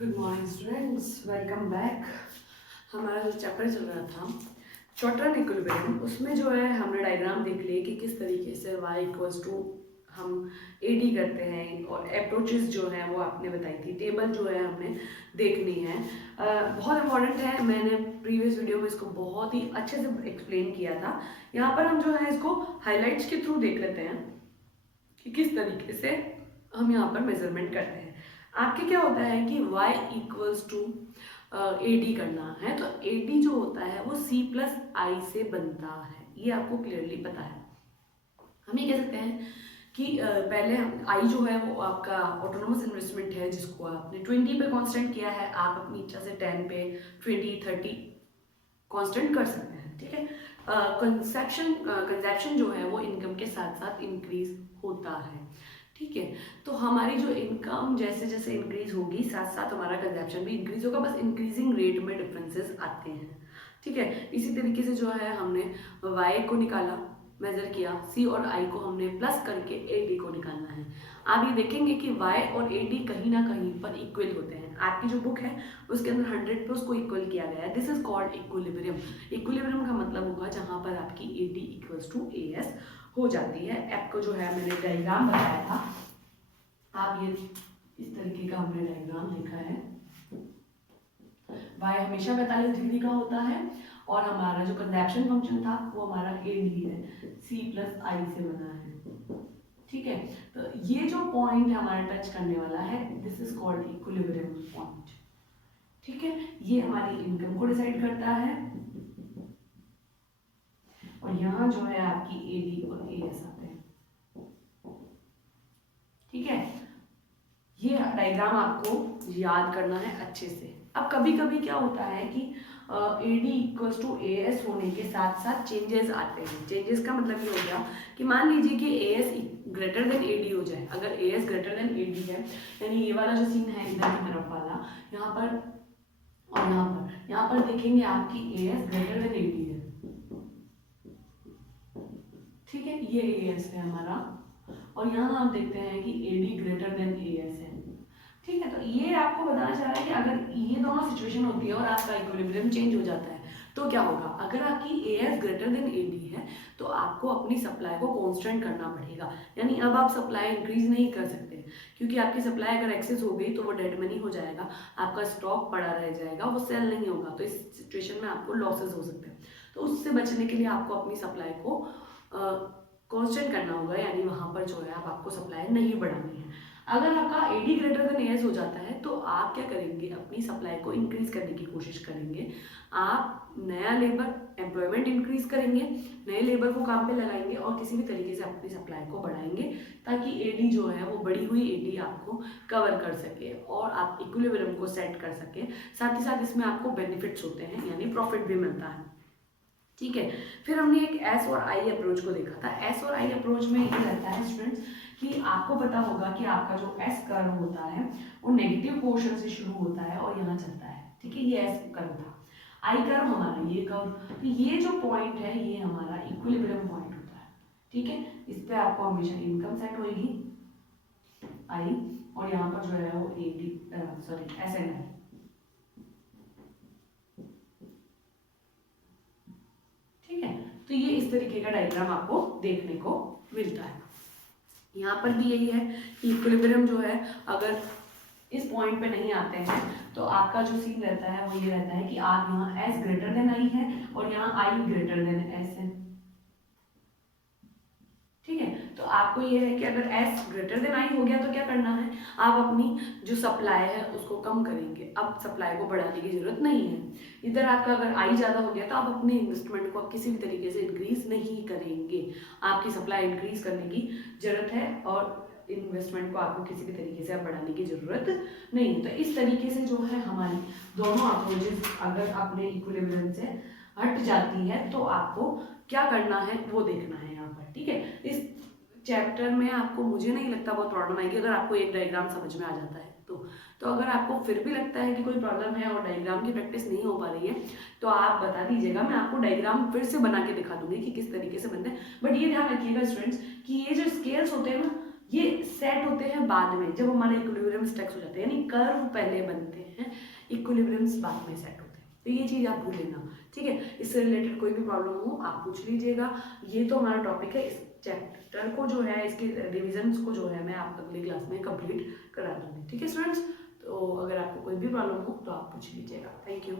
Good morning students, welcome back. हमारा जो chapter चल रहा था शॉर्ट रन इक्विलिब्रियम, उसमें जो है हमने डायग्राम देख लिए कि किस तरीके से y इक्वल्स टू हम AD करते हैं और अप्रोचेस जो है वो आपने बताई थी। टेबल जो है हमने देखनी है, बहुत इंपॉर्टेंट है। मैंने प्रीवियस वीडियो में इसको बहुत ही अच्छे से एक्सप्लेन किया था। यहाँ पर हम जो है इसको हाईलाइट्स के थ्रू देख लेते हैं कि किस तरीके से हम यहाँ पर मेजरमेंट करते हैं। आपके क्या होता है कि y इक्वल्स टू AD करना है, तो AD जो होता है वो C प्लस आई से बनता है, ये आपको क्लियरली पता है। हम ये कह सकते हैं कि पहले आई जो है वो आपका ऑटोनोमस इन्वेस्टमेंट है, जिसको आपने 20 पे कांस्टेंट किया है। आप अपनी इच्छा से 10 पे 20 30 कांस्टेंट कर सकते हैं, ठीक है। कंजप्शन जो है वो इनकम के साथ साथ इंक्रीज होता है, ठीक है। तो हमारी जो इनकम जैसे जैसे इंक्रीज होगी, साथ साथ हमारा कंजप्शन भी इंक्रीज होगा, बस इंक्रीजिंग रेट में डिफरेंसेस आते हैं, ठीक है। इसी तरीके से जो है हमने y को निकाला, मेजर किया, c और i को हमने प्लस करके AD को निकालना है। आप ये देखेंगे कि y और AD कहीं ना कहीं पर इक्वल होते हैं। आपकी जो बुक है उसके अंदर 100 पे उसको इक्वल किया गया है। This is called equilibrium. Equilibrium का मतलब होगा जहाँ पर आपकी AD इक्वल्स टू AS हो जाती है। ऐप को जो है मैंने डायग्राम बताया था, आप ये इस तरीके का हमने डायग्राम लिखा है। y हमेशा 45 डिग्री का होता है और हमारा जो कंजप्शन फंक्शन था वो हमारा AD है, C प्लस आई से बना है, ठीक है। तो ये जो पॉइंट हमारा टच करने वाला है, this is called equilibrium point, ठीक है। ये हमारी इनकम को डिसाइड करता है और यहाँ जो है आपकी AD और AS आते हैं, ठीक है। ये डायग्राम आपको याद करना है अच्छे से। अब कभी कभी क्या होता है कि AD इक्वल्स टू AS होने के साथ साथ चेंजेस आते हैं। चेंजेस का मतलब ये हो गया कि मान लीजिए कि AS ग्रेटर देन AD हो जाए। अगर AS ग्रेटर देन AD है, यानी ये वाला जो सीन है इधर की तरफ वाला, यहाँ पर और यहाँ पर देखेंगे आपकी AS ग्रेटर देन AD है, ठीक है। ये AS है हमारा और यहाँ आप देखते हैं कि AD ग्रेटर देन AS है, ठीक है। तो ये आपको बताना चाह रहा है कि अगर ये दोनों सिचुएशन होती है और आपका इक्विलिब्रियम चेंज हो जाता है तो क्या होगा। अगर आपकी AS ग्रेटर देन AD है तो आपको अपनी सप्लाई को कांस्टेंट करना पड़ेगा, यानी अब आप सप्लाई इंक्रीज नहीं कर सकते, क्योंकि आपकी सप्लाई अगर एक्सेस हो गई तो वो डेड मनी हो जाएगा, आपका स्टॉक पड़ा रह जाएगा, वो सेल नहीं होगा, तो इस सिचुएशन में आपको लॉसेस हो सकते हैं। तो उससे बचने के लिए आपको अपनी सप्लाई को कांस्टेंट करना होगा, यानी वहां पर जो है आपको सप्लाई नहीं बढ़ानी है। अगर आपका AD ग्रेटर देन AS हो जाता है तो आप क्या करेंगे, अपनी सप्लाई को इंक्रीज करने की कोशिश करेंगे। आप नया लेबर एम्प्लॉयमेंट इंक्रीज करेंगे, नए लेबर को काम पे लगाएंगे और किसी भी तरीके से अपनी सप्लाई को बढ़ाएंगे ताकि AD जो है वो बढ़ी हुई AD आपको कवर कर सके और आप इक्विलिब्रियम को सेट कर सके। साथ ही साथ इसमें आपको बेनिफिट्स होते हैं, यानी प्रॉफिट भी मिलता है, ठीक है। फिर हमने एक S और I अप्रोच को देखा था। S और I अप्रोच में ये रहता है स्टूडेंट्स कि आपको पता होगा कि आपका जो S कर्व होता है वो नेगेटिव पोर्शन से शुरू होता है और यहाँ चलता है, ठीक है। ये S कर्व था। I कर्व हमारा ये कर्व, तो ये जो पॉइंट है ये हमारा इक्विलिब्रियम पॉइंट होता है, ठीक है। इस पे आपको हमेशा इनकम सेट होगी I और यहाँ पर जो है वो S एंड I, ठीक है। तो ये इस तरीके का डायग्राम आपको देखने को मिलता है। यहाँ पर भी यही है कि इक्विलिब्रियम जो है अगर इस पॉइंट पे नहीं आते हैं तो आपका जो सीन रहता है वो ये रहता है कि आप यहाँ S ग्रेटर देन I है और यहाँ I ग्रेटर देन S है, ठीक है। तो आपको ये है कि अगर S ग्रेटर देन I हो गया तो क्या करना है, आप अपनी जो सप्लाई है उसको कम करेंगे। अब सप्लाई को बढ़ाने की जरूरत नहीं है। इधर आपका अगर I ज़्यादा हो गया तो आप अपने इन्वेस्टमेंट को किसी भी तरीके से इंक्रीज नहीं करेंगे। आपकी सप्लाई इंक्रीज करने की जरूरत है और इन्वेस्टमेंट को आपको किसी भी तरीके से बढ़ाने की जरूरत नहीं है। तो इस तरीके से जो है हमारी दोनों अप्रोचेस अगर अपने इक्विलिब्रियम से हट जाती है तो आपको क्या करना है वो देखना है यहाँ पर, ठीक है। इस चैप्टर में आपको मुझे नहीं लगता बहुत प्रॉब्लम आएगी अगर आपको एक डायग्राम समझ में आ जाता है तो अगर आपको फिर भी लगता है कि कोई प्रॉब्लम है और डायग्राम की प्रैक्टिस नहीं हो पा रही है तो आप बता दीजिएगा, मैं आपको डायग्राम फिर से बना के दिखा दूंगी कि किस तरीके से बनते हैं। बट ये ध्यान रखिएगा स्टूडेंट्स कि ये जो स्केल्स होते हैं ना, ये सेट होते हैं बाद में, जब हमारे इक्विलिब्रियम स्टक्स हो जाते हैं, यानी कर्व पहले बनते हैं, इक्विलिब्रियम्स बाद में सेट होते हैं। तो ये चीज़ आप भूल लेना, ठीक है। इससे रिलेटेड कोई भी प्रॉब्लम हो आप पूछ लीजिएगा। ये तो हमारा टॉपिक है, इस चैप्टर को जो है, इसके रिविजन्स को जो है मैं आप अगली क्लास में कंप्लीट करा दूंगी, ठीक है स्टूडेंट्स। तो अगर आपको कोई भी प्रॉब्लम हो तो आप पूछ लीजिएगा। Thank you.